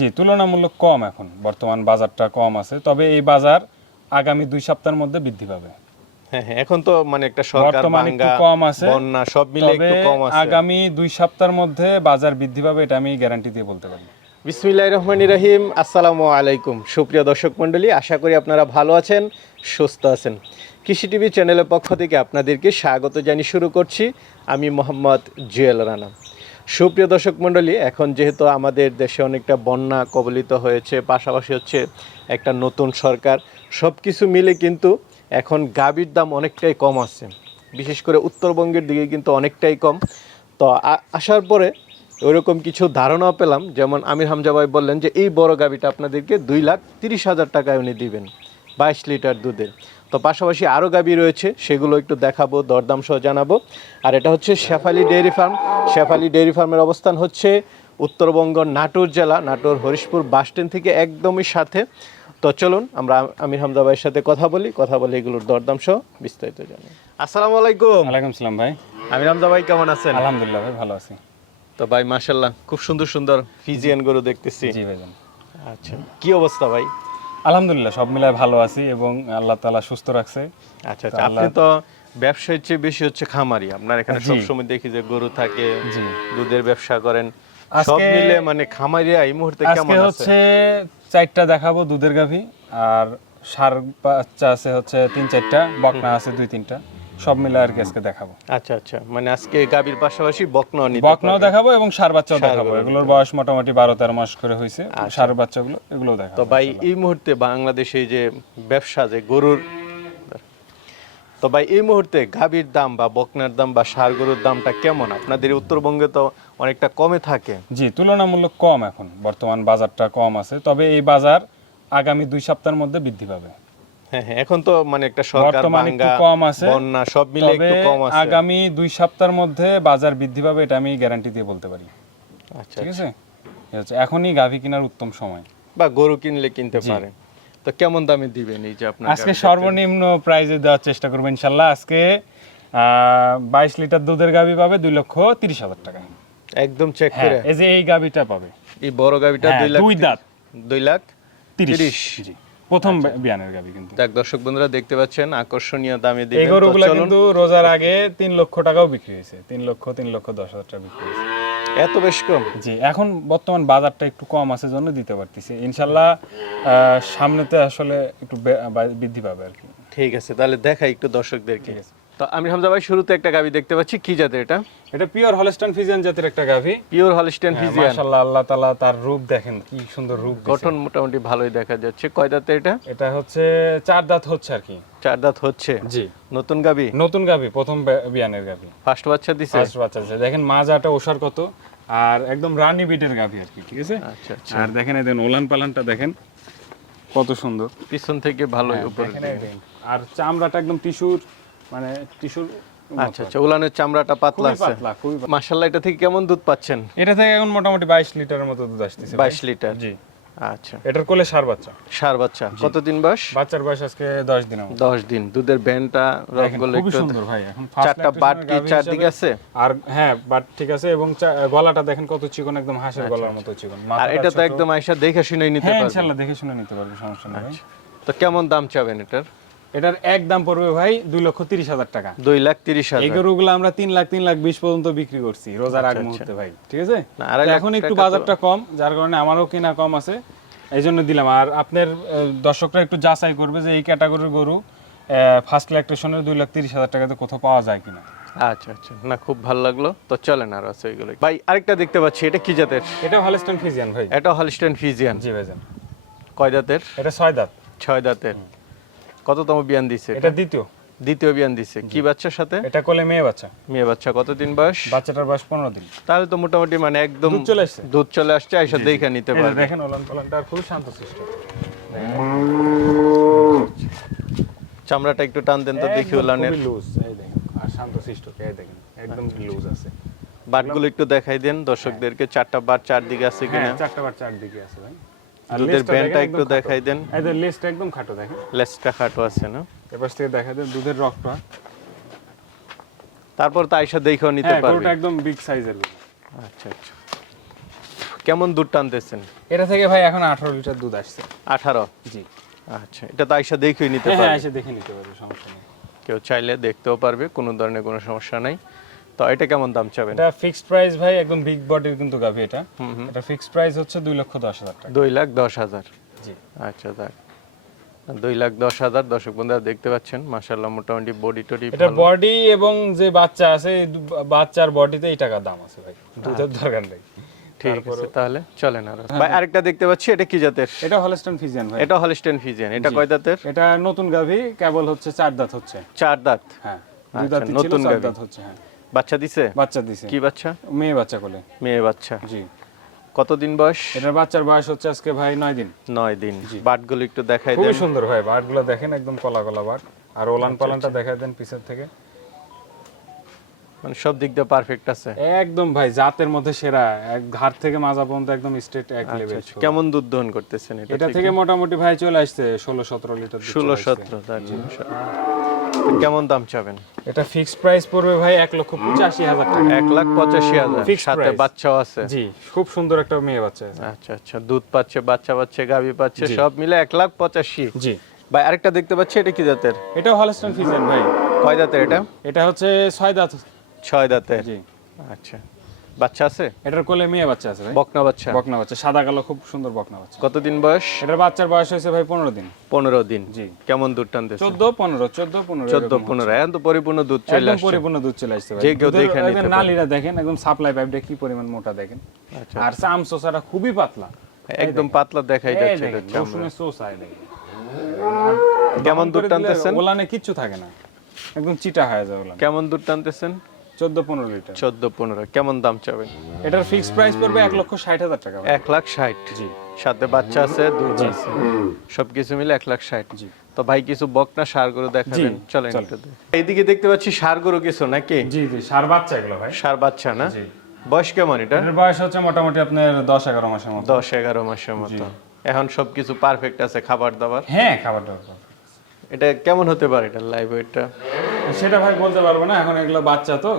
জি তুলনামূলক কম এখন। বর্তমান বাজারটা কম আছে তবে এই বাজার আগামী দুই সপ্তাহের মধ্যে বৃদ্ধি পাবে। হ্যাঁ হ্যাঁ এখন তো মানে একটা সরকার একটু কম আছে বন্যা সব মিলে একটু কম আছে। আগামী দুই সপ্তাহের মধ্যে বাজার বৃদ্ধি পাবে এটা আমি গ্যারান্টি দিয়ে বলতে পারি। বিসমিল্লাহ রহমান রহিম আসসালামু আলাইকুম। সুপ্রিয় দর্শক মণ্ডলী আশা করি আপনারা ভালো আছেন সুস্থ আছেন। কৃষি টিভি চ্যানেলের পক্ষ থেকে আপনাদেরকে স্বাগত জানিয়ে শুরু করছি। আমি মোহাম্মদ জুয়েল রানা। সুপ্রিয় দর্শক মণ্ডলী, এখন যেহেতু আমাদের দেশে অনেকটা বন্যা কবলিত হয়েছে, পাশাপাশি হচ্ছে একটা নতুন সরকার সব কিছু মিলে কিন্তু এখন গাভীর দাম অনেকটাই কম আছে। বিশেষ করে উত্তরবঙ্গের দিকে কিন্তু অনেকটাই কম। তো আসার পরে ওইরকম কিছু ধারণাও পেলাম, যেমন আমির হামজা ভাই বললেন যে, এই বড় গাবিটা আপনাদেরকে দুই লাখ তিরিশ হাজার টাকায় উনি দিবেন, বাইশ লিটার দুধের। তো পাশাপাশি আরও গাবি রয়েছে সেগুলো একটু দেখাবো দরদাম সহ জানাব। আর এটা হচ্ছে Shefali dairy farm. Shefali dairy ফার্মের অবস্থান হচ্ছে উত্তরবঙ্গ নাটোর জেলা নাটোর হরিশপুর বাসস্ট্যান্ড থেকে একদমই সাথে। তো চলুন আমরা আমির হামজা ভাইয়ের সাথে কথা বলি কথা বলে এগুলোর দরদাম সহ বিস্তারিত জানি। আসসালামু আলাইকুম। ওয়ালাইকুম সালাম ভাই। আমির হামজা ভাই কেমন আছেন? আলহামদুলিল্লাহ ভাই ভালো আছি। তো ভাই মাশাল্লাহ খুব সুন্দর সুন্দর ফিজিয়ান গরু দেখতেছি। জি ভাইজান। আচ্ছা কি অবস্থা ভাই? আলহামদুলিল্লাহ সব মিলায় ভালো আছি এবং আল্লাহ তালা সুস্থ রাখছে। আচ্ছা আচ্ছা আপনি তো ব্যবসায়ের চেয়ে বেশি হচ্ছে খামারি। আপনার এখানে সব সবসময় দেখি যে গরু থাকে দুধের ব্যবসা করেন। সব মিলে মানে খামারিয়া এই মুহূর্তে কেমন আছে? হচ্ছে চারটা দেখাবো দুধের গাভী আর সার বাচ্চা আছে হচ্ছে তিন চারটা বকনা আছে দুই তিনটা সব মিলে আর কি আজকে দেখাবো। আচ্ছা আচ্ছা। মানে আজকে গাবির পাশাপাশি বকনাও নিতে বকনাও দেখাবো এবং সার বাচ্চাও দেখাবো। এগুলোর বয়স মোটামুটি বারো তেরো মাস করে হয়েছে। আচ্ছা। সার বাচ্চাগুলো এগুলো দেখাবো তো ভাই এই মুহূর্তে বাংলাদেশে যে ব্যবসা যে গরুর তো ভাই এই মুহূর্তে গাভীর দাম বা বকনার দাম বা সার গরুর দামটা কেমন? আপনাদের উত্তরবঙ্গে তো অনেকটা কমে থাকে। জি তুলনামূলক কম এখন। বর্তমান বাজারটা কম আছে। তবে এই বাজার আগামী দুই সপ্তাহের মধ্যে বৃদ্ধি পাবে। হ্যাঁ হ্যাঁ এখন তো মানে একটা সরকার বাঙ্গা কম আছে। বন্যা সব মিলে একটু কম আছে। আগামী দুই সপ্তাহের মধ্যে বাজার বৃদ্ধি পাবে এটা আমি গ্যারান্টি দিয়ে বলতে পারি। আচ্ছা ঠিক আছে? এখনই গাভী কেনার উত্তম সময়। বা গরু কিনলে কিনতে পারে তো কেমন দামে দিবেন এই যে আপনার আজকে সর্বনিম্ন প্রাইজে দেওয়ার চেষ্টা করব ইনশাল্লাহ। আজকে বাইশ লিটার দুধের গাভী পাবে দুই লক্ষ তিরিশ হাজার টাকা। একদম চেক হ্যাঁ করে। এই যে এই গাভীটা পাবে। এই বড় হ্যাঁ, দুই লাখ দুই দাঁত। দুই লাখ তিরিশ। জি। প্রথম বিয়ানের গাবি কিন্তু। দেখ দর্শক বন্ধুরা দেখতে পাচ্ছেন আকর্ষণীয় দামে দিবেন। এই গরুগুলো কিন্তু রোজার আগে তিন লক্ষ টাকাও বিক্রি হয়েছে। তিন লক্ষ তিন লক্ষ দশ হাজার টাকা বিক্রি হয়েছে। এত বেশ কম? জি এখন বর্তমান বাজারটা একটু কম আছে জন্য দিতে পারতেছি। ইনশাল্লাহ আহ, সামনেতে আসলে একটু বৃদ্ধি পাবে আর কি। ঠিক আছে তাহলে দেখাই একটু দর্শকদেরকে। ঠিক আছে। তো আমি হামজা ভাই শুরুতে একটা দেখতে পাচ্ছি। কি জাতের এটা? এটা পিওর হলস্টাইন ফিজিয়ান জাতের একটা গাভী পিওর হলিস্টিয়ান ফিজিয়ান মাশাআল্লাহ আল্লাহ তাআলা তার রূপ দেখেন কি সুন্দর রূপ গঠন মোটামুটি ভালোই দেখা যাচ্ছে। কয় দাঁতে এটা? এটা হচ্ছে চার দাঁত হচ্ছে আর কি। চার দাঁত হচ্ছে? জি। নতুন নতুন গাভী প্রথম বিয়ানের গাভী ফার্স্ট বাচ্চা দিছে? ফার্স্ট বাচ্চা আছে। দেখেন মাজাটা ওষার কত আর একদম রানী বিটের গাভী আর কি ঠিক আছে? আচ্ছা আচ্ছা। আর দেখেন এই দেখেন ওলান পালানটা দেখেন কত সুন্দর। পিছন থেকে ভালোই উপরে এই দেখেন। আর চামড়াটা একদম টিস্যুর মানে টিস্যুর আচ্ছা আচ্ছা উলানের চামড়াটা পাতলা আছে। পাতলা খুবই পাতলা। মাশাআল্লাহ এটা থেকে কেমন দুধ পাচ্ছেন? এটা থেকে এখন মোটামুটি বাইশ লিটারের মতো দুধ আসতেছে ভাই। বাইশ লিটার? জি। আচ্ছা। এটার কোলে সার বাচ্চা। সার বাচ্চা। কতদিন বয়স? বাচ্চার বয়স আজকে দশ দিনের মতো। দশ দিন। দুধের ব্যান্ডটা একটু সুন্দর ভাই এখন চারটা বাট কি চারদিকে আছে? আর হ্যাঁ বাট ঠিক আছে এবং চা- গলাটা দেখেন কত চিকন একদম হাঁসের গলার মতো চিকন। আর এটা তো একদম আইসা দেখে শুনেই নিতে হ্যাঁ ইনশাআল্লাহ দেখে শুনে নিতে পারবে সমস্যা নেই তো কেমন দাম চাবেন এটার? এটার এক দাম পড়বে ভাই দুই লক্ষ তিরিশ হাজার টাকা। দুই লাখ তিরিশ এই হাজার গরুগুলো আমরা তিন লাখ তিন লাখ বিশ পর্যন্ত বিক্রি করছি রোজার আগ মুহূর্তে ভাই ঠিক আছে? এখন একটু বাজারটা কম যার কারণে আমারও কেনা কম আছে এই জন্য দিলাম। আর আপনার দর্শকরা একটু যাচাই করবে যে এই ক্যাটাগরির গরু ফার্স্ট ল্যাকটেশনের দুই লাখ তিরিশ হাজার টাকাতে কোথাও পাওয়া যায় কিনা। আচ্ছা আচ্ছা। না খুব ভালো লাগল। তো চলেন আর আছে ওইগুলো ভাই আরেকটা দেখতে পাচ্ছি এটা কি জাতের? এটা হলস্টন ফিজিয়ান ভাই। এটা হলিস্টেন ফিজিয়ান জি ভাইজান। কয় দাঁতের? এটা ছয় দাঁত। ছয় দাঁতের। কততম বিয়ান দিছে এটা দ্বিতীয়। দ্বিতীয় বিয়ান দিছে। কি বাচ্চার সাথে? এটা কোলে মেয়ে বাচ্চা। মেয়ে বাচ্চা কতদিন বয়স? বাচ্চাটার বয়স পনেরো দিন। তাহলে তো মোটামুটি মানে একদম দুধ চলে আসছে? দুধ চলে আসছে আইসা দেখে নিতে পারবে। দেখেন ওলান পালানটা আর খুব শান্ত সৃষ্ট। চামড়াটা একটু টান দেন তো দেখি উলানের লুজ এই দেখেন আর শান্ত সৃষ্ট এই দেখেন একদম লুজ আছে। বাটগুলো একটু দেখাই দেন দর্শকদেরকে চারটা বার চারদিকে আছে কিনা। হ্যাঁ চারটা বার চারদিকে আছে ভাই। দুধের ব্যান্ডটা একটু দেখাই দেন। এই যে লেজটা একদম খাটো দেখেন। লেসটা খাটো আছে না? এবার থেকে দেখা যায় দুধের রক্তটা তারপর তো আইসা দেখেও নিতে হ্যাঁ পারবে। গরুটা একদম বিগ সাইজের আচ্ছা আচ্ছা। কেমন দুধ টানতেছেন? এটা থেকে ভাই এখন আঠারো লিটার দুধ আসছে। আঠারো? জি। আচ্ছা এটা তো আইসা দেখেই নিতে হ্যাঁ হ্যাঁ পারবে। দেখে নিতে পারবে সমস্যা নেই। কেউ চাইলে দেখতেও পারবে কোনো ধরনের কোনো সমস্যা নাই। তো এটা কেমন দাম চাবেন? এটা ফিক্সড প্রাইস ভাই একদম বিগ বডির কিন্তু গাভি এটা। এটা ফিক্সড প্রাইস হচ্ছে দুই লক্ষ দশ হাজার টাকা। দুই লাখ দশ হাজার? জি। আচ্ছা দেখ দুই লাখ দশ হাজার দর্শক বন্ধুরা দেখতে পাচ্ছেন মাসাল্লাহ মোটামুটি বডি টডি এটা বডি এবং যে বাচ্চা আছে বাচ্চার বডিতে এই টাকার দাম আছে ভাই। দুধের দরকার নেই। ঠিক আছে তাহলে চলেন আর। ভাই আরেকটা দেখতে পাচ্ছি এটা কি জাতের? এটা হলস্টন ফিজিয়ান ভাই। এটা হলিস্টেন ফিজিয়ান এটা কয় দাঁতের? এটা নতুন গাভি কেবল হচ্ছে চার দাঁত হচ্ছে। চার দাঁত? হ্যাঁ আচ্ছা, নতুন গাভী। দাঁত হচ্ছে হ্যাঁ। বাচ্চা দিছে? বাচ্চা দিছে। কি বাচ্চা? মেয়ে বাচ্চা কোলে। মেয়ে বাচ্চা। জি। কতদিন বয়স? এটার বাচ্চার বয়স হচ্ছে আজকে ভাই নয় দিন। নয় দিন। বাটগুলো একটু দেখাই দেন। সুন্দর ভাই বাটগুলো দেখেন একদম কলা কলা বাট। আর ওলান আচ্ছা, পালানটা দেখাই দেন পিছের থেকে। মানে সব দিক দিয়ে পারফেক্ট আছে। একদম ভাই জাতের মধ্যে সেরা। এক ঘাট থেকে মাজা পর্যন্ত একদম স্ট্রেট এক লেভেল আচ্ছা, কেমন দুধ দহন করতেছেন এটা এটা থেকে মোটামুটি ভাই চলে আসছে ষোলো সতেরো লিটার দুধ ষোলো চলে আসছে। সতেরো কেমন দাম চাবেন? এটা ফিক্সড প্রাইস পড়বে ভাই এক লক্ষ পঁচাশি হাজার টাকা। এক লাখ পঁচাশি হাজার। সাথে। বাচ্চাও আছে। জি খুব সুন্দর একটা মেয়ে বাচ্চা আছে। আচ্ছা আচ্ছা। দুধ পাচ্ছে বাচ্চা পাচ্ছে গাভী পাচ্ছে সব মিলে এক লাখ পঁচাশি। জি। ভাই আরেকটা দেখতে পাচ্ছি এটা কি জাতের? এটা হলস্টন ফিজেন ভাই। কয় দাঁতের এটা? এটা হচ্ছে ছয় দাঁত। ছয় দাঁতের। জি। আচ্ছা। বাচ্চা আছে? এটার কোলে মেয়ে বাচ্চা আছে ভাই। বকনা বাচ্চা। বকনা বাচ্চা সাদা কালো খুব সুন্দর বকনা বাচ্চা। কতদিন বয়স? এটার বাচ্চার বয়স হয়েছে ভাই পনেরো দিন। পনেরো দিন। জি। কেমন দুধ টানতেছে? চোদ্দ পনেরো চোদ্দ পনেরো চোদ্দ পনেরো। এখন তো পরিপূর্ণ দুধ চলে আসছে। পরিপূর্ণ দুধ চলে আসছে ভাই। যে কেউ দুধের দেখে নিতে একদম দেখেন একদম সাপ্লাই পাইপটা কি পরিমাণ মোটা দেখেন। আচ্ছা। আর চাম সোসাটা খুবই পাতলা। একদম পাতলা দেখাই যাচ্ছে। রসুনের সোসা দেখেন। কেমন দুধ টানতেছেন? ওলানে কিচ্ছু থাকে না। একদম চিটা হয়ে যায় ওলানে। কেমন দুধ টানতেছেন? চোদ্দ পনেরো লিটার। চোদ্দ পনেরো কেমন দাম চাবেন? এটার ফিক্সড প্রাইস পড়বে এক লক্ষ ষাট হাজার টাকা ভাই। লাখ ষাট। জি। সাথে বাচ্চা আছে দুধ আছে। সবকিছু মিলে এক লাখ ষাট। জি। তো ভাই কিছু বকনা সার গরু দেখাবেন। চলেন চলেন। একটু দেখি। এইদিকে দেখতে পাচ্ছি সার গরু কিছু নাকি? জি জি সার বাচ্চা এগুলো ভাই। সার বাচ্চা না? জি। বয়স কেমন এটা? বয়স হচ্ছে মোটামুটি আপনার দশ এগারো মাসের মতো। দশ এগারো মাসের মতো। এখন সবকিছু পারফেক্ট আছে খাবার দাবার? হ্যাঁ খাবার দাবার এটা কেমন হতে পারে এটা লাইভ ওয়েটটা সেটা ভাই বলতে পারব না এখন এগুলো বাচ্চা তো।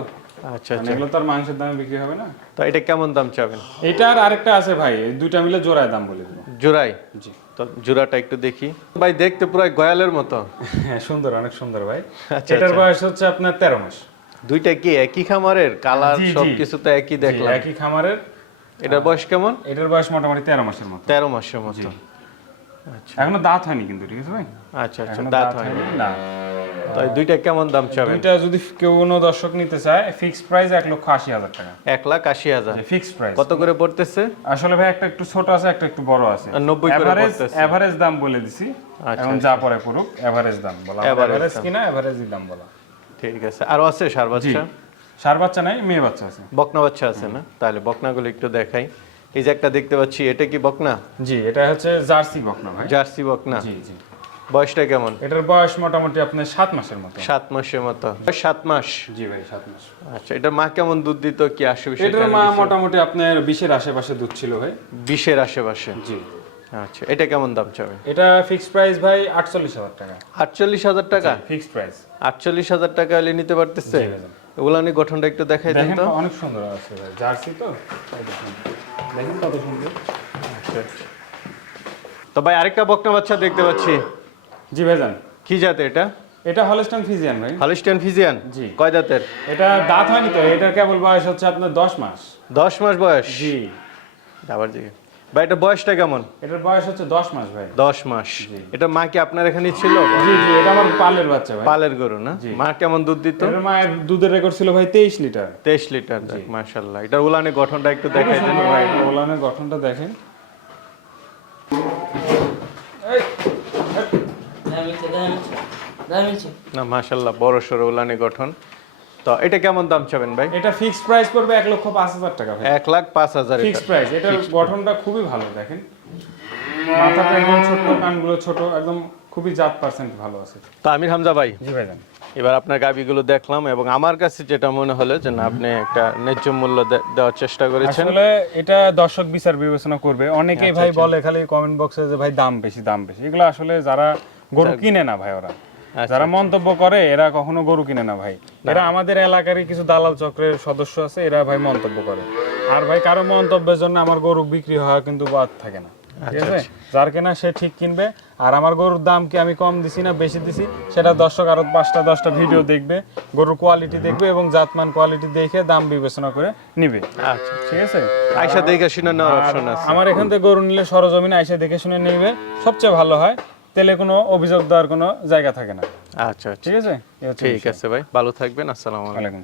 আচ্ছা মানে আচ্ছা। এগুলো তো আর মাংসের দামে বিক্রি হবে না? তো এটা কেমন দাম চাবেন? এটার আরেকটা আছে ভাই দুইটা মিলে জোড়ায় দাম বলে দেবো। জোড়াই জি। তো জোড়াটা একটু দেখি। ভাই দেখতে পুরো গয়ালের মতো। হ্যাঁ সুন্দর অনেক সুন্দর ভাই। আচ্ছা, এটার আচ্ছা। বয়স হচ্ছে আপনার তেরো মাস। দুইটা কি একই খামারের? কালার। সবকিছু তো একই দেখলাম। একই খামারের। এটার বয়স কেমন? এটার বয়স মোটামুটি তেরো মাসের মতো। তেরো মাসের মতো। আচ্ছা। এখনও দাঁত হয়নি কিন্তু ঠিক আছে ভাই? আচ্ছা আচ্ছা দাঁত হয়নি? না। তো এই দুইটা কেমন দাম চাবেন? দুইটা যদি কেউ কোনো দর্শক নিতে চায় ফিক্সড প্রাইস এক লক্ষ আশি হাজার টাকা। এক লাখ আশি হাজার। ফিক্সড প্রাইস কত করে পড়তেছে? আসলে ভাই একটা একটু ছোট আছে একটা একটু বড় আছে। আর 90 করে এভারেজ পড়তেছে। এভারেজ দাম বলে দিছি। আচ্ছা, এখন যা পরে করুক এভারেজ দাম বলা এভারেজ কিনা এভারেজই দাম বলা। ঠিক আছে। আরও আছে সার বাচ্চা? সার বাচ্চা নাই মেয়ে বাচ্চা আছে। বকনা বাচ্চা আছে না? তাহলে বকনাগুলো একটু দেখাই। এই যে একটা দেখতে পাচ্ছি এটা কি বকনা? জি এটা হচ্ছে জার্সি বকনা ভাই। জার্সি বকনা। জি জি। বয়সটা কেমন? এটার বয়স মোটামুটি আপনার সাত মাসের মতো। সাত মাসের মতো। সাত মাস? জি ভাই সাত মাস। আচ্ছা এটা মা কেমন দুধ দিত? কি আশেপাশে এটার মা মোটামুটি আপনার বিশের আশেপাশে দুধ ছিল ভাই। বিশের আশেপাশে? জি। আচ্ছা এটা কেমন দাম চাবে? এটা ফিক্সড প্রাইস ভাই আটচল্লিশ হাজার টাকা। আটচল্লিশ হাজার টাকা? ফিক্সড প্রাইস আটচল্লিশ হাজার টাকা হলে নিতে পারতেছে। ওগুলো নিয়ে গঠনটা একটু দেখাই দেন দেখেন তো। অনেক সুন্দর আছে ভাই। জার্সি তো? দেখেন। দেখেন কত সুন্দর। আচ্ছা, আচ্ছা। তো ভাই আরেকটা বকনা বাচ্চা দেখতে পাচ্ছি। জি ভাইজান। কি জাতে এটা? এটা হলস্টন ফিজিয়ান ভাই। হলিস্টিয়ান ফিজিয়ান জি। কয় দাঁতের? এটা দাঁত হয়নি তো এটার কেবল বয়স হচ্ছে আপনার দশ মাস। দশ মাস বয়স? জি। আবার দিকে ভাই এটা বয়সটা কেমন? এটার বয়স হচ্ছে দশ মাস ভাই। দশ মাস। এটা মা কি আপনার এখানে ছিল? জি জি এটা আমার পালের বাচ্চা ভাই। পালের গরু না? মা কেমন দুধ দিত? এটার মায়ের দুধের রেকর্ড ছিল ভাই তেইশ লিটার। তেইশ লিটার মাশাল্লাহ এটা উলানে গঠনটা একটু দেখাই দেন ভাই। এটা ওলানের গঠনটা দেখেন এই, দেখা মিলছে দেখা মিলছে দেখা মিলছে না মাশাল্লাহ বড় সড়ো উলানে গঠন। তো এটা কেমন দাম চাবেন ভাই? এটা ফিক্সড প্রাইস পড়বে এক লক্ষ পাঁচ হাজার টাকা ভাই। এক লাখ পাঁচ হাজার। ফিক্সড প্রাইস এটার গঠনটা খুবই ভালো দেখেন। মাথাটা একদম ছোট কানগুলো ছোট একদম খুবই জাত পার্সেন্ট ভালো আছে। তো আমির হামজা ভাই জি ভাইজান এবার আপনার গাবিগুলো দেখলাম এবং আমার কাছে যেটা মনে হলো যে না আপনি একটা ন্যায্য মূল্য দেওয়ার চেষ্টা করেছেন। আসলে এটা দর্শক বিচার বিবেচনা করবে। অনেকেই ভাই বলে খালি কমেন্ট বক্সে যে ভাই দাম বেশি দাম বেশি। এগুলো আসলে যারা গরু কিনে না ভাই ওরা। যারা মন্তব্য করে এরা কখনো গরু কিনে না ভাই। এরা আমাদের এলাকারই কিছু দালাল চক্রের সদস্য আছে এরা ভাই মন্তব্য করে। আর ভাই কারও মন্তব্যের জন্য আমার গরু বিক্রি হওয়া কিন্তু বাদ থাকে না। ঠিক আচ্ছা, আছে যার কেনা সে ঠিক কিনবে আর আমার গরুর দাম কি আমি কম দিছি না বেশি দিছি সেটা দর্শক আরও পাঁচটা দশটা ভিডিও দেখবে গরুর কোয়ালিটি দেখবে এবং জাতমান কোয়ালিটি দেখে দাম বিবেচনা করে নিবে। আচ্ছা ঠিক আছে? আয়সা দেখে শুনে নেওয়ার অপশন আছে। আমার এখান থেকে গরু নিলে সরজমিনে আইসা দেখে শুনে নিবে সবচেয়ে ভালো হয়। তেলে কোনো অভিযোগ দেওয়ার কোনো জায়গা থাকে না। আচ্ছা আচ্ছা। ঠিক আছে? ঠিক আছে ভাই ভালো থাকবেন আসসালামু আলাইকুম।